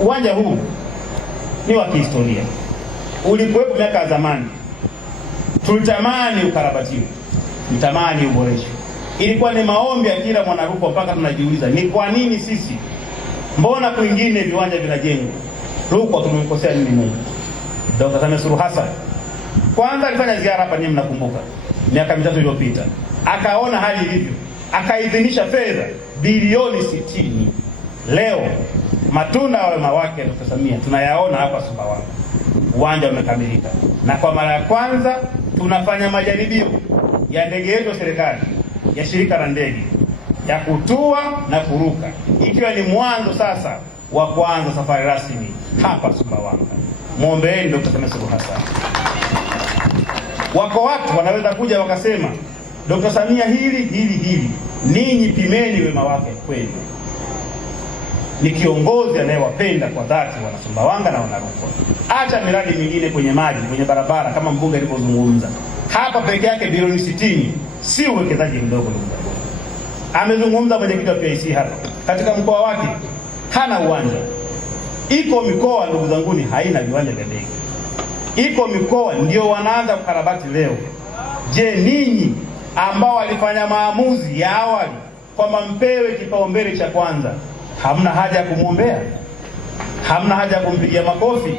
Uwanja huu ni wa kihistoria, ulikuwepo miaka ya zamani. Tulitamani ukarabatiwe, tulitamani uboreshwe. Ilikuwa ni maombi ya kila mwana Rukwa, mpaka tunajiuliza ni kwa nini sisi, mbona kwingine viwanja vinajengwa, Rukwa tumemkosea nini Mungu? Dr. Samia Suluhu Hassan kwanza alifanya ziara hapa, nyinyi mnakumbuka, miaka 3 iliyopita, akaona hali ilivyo, akaidhinisha fedha bilioni 60. Leo matunda ya wema wake Dr. Samia tunayaona hapa Sumbawanga. Uwanja umekamilika, na kwa mara ya kwanza tunafanya majaribio ya ndege yetu serikali ya shirika la ndege ya kutua na kuruka, ikiwa ni mwanzo sasa wa kuanza safari rasmi hapa Sumbawanga. Muombeeni Dr. Samia Suluhu Hassan. Wako watu wanaweza kuja wakasema Dr. Samia hili, ninyi pimeni wema wake kweli. Ni kiongozi anayewapenda kwa dhati wana Sumbawanga na wana Rukwa. Acha miradi mingine kwenye maji, kwenye barabara, kama mbunge alivyozungumza hapa, peke yake bilioni 60 si uwekezaji mdogo. Amezungumza mwenyekiti wa PIC hapa, katika mkoa wake hana uwanja. Iko mikoa ndugu zanguni haina viwanja vya ndege, iko mikoa ndio wanaanza kukarabati leo. Je, ninyi ambao walifanya maamuzi ya awali kwamba mpewe kipaumbele cha kwanza, hamna haja ya kumwombea? Hamna haja ya kumpigia makofi?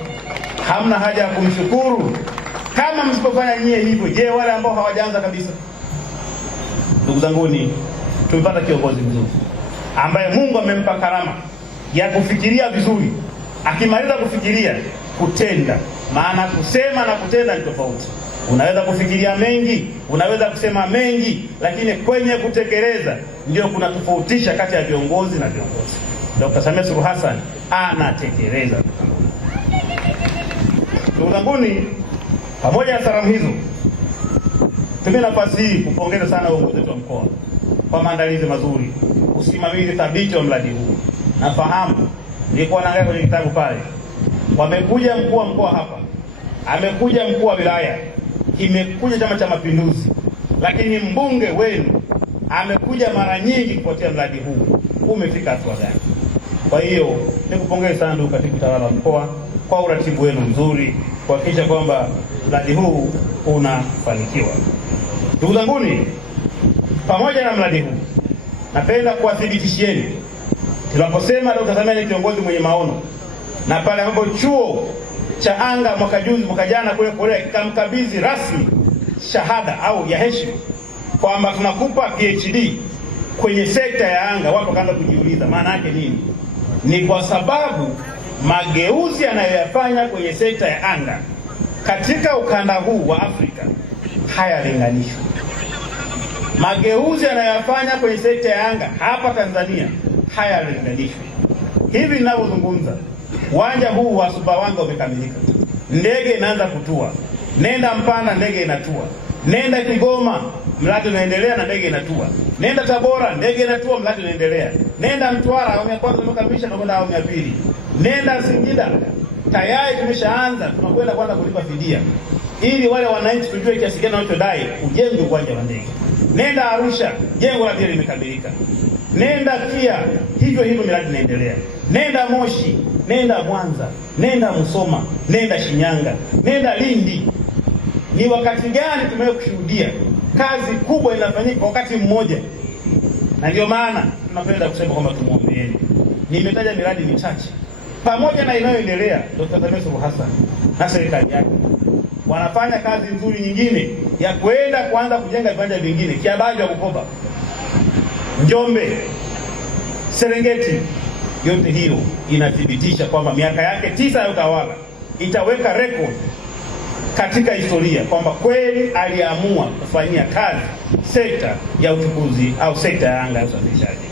Hamna haja ya kumshukuru? Kama msipofanya nyie hivyo, je, wale ambao hawajaanza kabisa? Ndugu zanguni, tumepata kiongozi mzuri ambaye Mungu amempa karama ya kufikiria vizuri. Akimaliza kufikiria, kutenda. Maana kusema na kutenda ni tofauti. Unaweza kufikiria mengi, unaweza kusema mengi, lakini kwenye kutekeleza ndio kuna tofautisha kati ya viongozi na viongozi. Dr. Samia Suluhu Hassan anatekeleza. Ndugu zanguni, pamoja na salamu hizo, tumia nafasi hii kupongeza sana uongozi wetu wa mkoa kwa maandalizi mazuri, usimamizi thabiti wa mradi huu. Nafahamu nilikuwa naangalia kwenye kitabu pale, wamekuja mkuu wa mkoa hapa, amekuja mkuu wa wilaya, imekuja Chama cha Mapinduzi, lakini mbunge wenu amekuja mara nyingi kufuatia mradi huu. Umefika hatua gani? Kwa hiyo nikupongeze sana ndugu katibu tawala wa mkoa kwa uratibu wenu mzuri kuhakikisha kwamba mradi huu unafanikiwa. Ndugu zanguni, pamoja na mradi huu, napenda kuwathibitishieni tunaposema Dr. Samia ni kiongozi mwenye maono, na pale ambapo chuo cha anga mwaka jana kule Korea kikamkabidhi rasmi shahada au ya heshima kwamba tunakupa PhD kwenye sekta ya anga, watu wakaanza kujiuliza maana yake nini? Ni kwa sababu mageuzi anayoyafanya kwenye sekta ya anga katika ukanda huu wa Afrika hayalinganishwi. Mageuzi anayoyafanya kwenye sekta ya anga hapa Tanzania hayalinganishwi. Hivi ninavyozungumza, uwanja huu wa Sumbawanga umekamilika, ndege inaanza kutua. Nenda Mpanda, ndege inatua. Nenda Kigoma, mradi unaendelea na ndege inatua. Nenda Tabora, ndege inatua, mradi unaendelea. Nenda Mtwara, awamu ya kwanza tumekamilisha, tunakwenda awamu ya pili. Nenda Singida, tayari tumeshaanza, tunakwenda kwanza kulipa fidia ili wale wananchi tujue kiasi gani wanachodai ujenge uwanja wa ndege. Nenda Arusha, jengo la pili limekamilika. Nenda Kia, hivyo miradi inaendelea. Nenda Moshi, nenda Mwanza, nenda Musoma, nenda Shinyanga, nenda Lindi. Ni wakati gani tumewahi kushuhudia kazi kubwa inafanyika wakati mmoja? Na ndio maana tunapenda kusema kwamba tumuombeeni. Nimetaja miradi michache pamoja na inayoendelea. Dr. Samia Suluhu Hassan na serikali yake wanafanya kazi nzuri nyingine ya kwenda kuanza kujenga viwanja vingine Kiabaji, Bukoba, Njombe, Serengeti. Yote hiyo inathibitisha kwamba miaka yake 9 ya utawala itaweka record katika historia kwamba kweli aliamua kufanyia kazi sekta ya uchukuzi au sekta ya anga ya usafirishaji.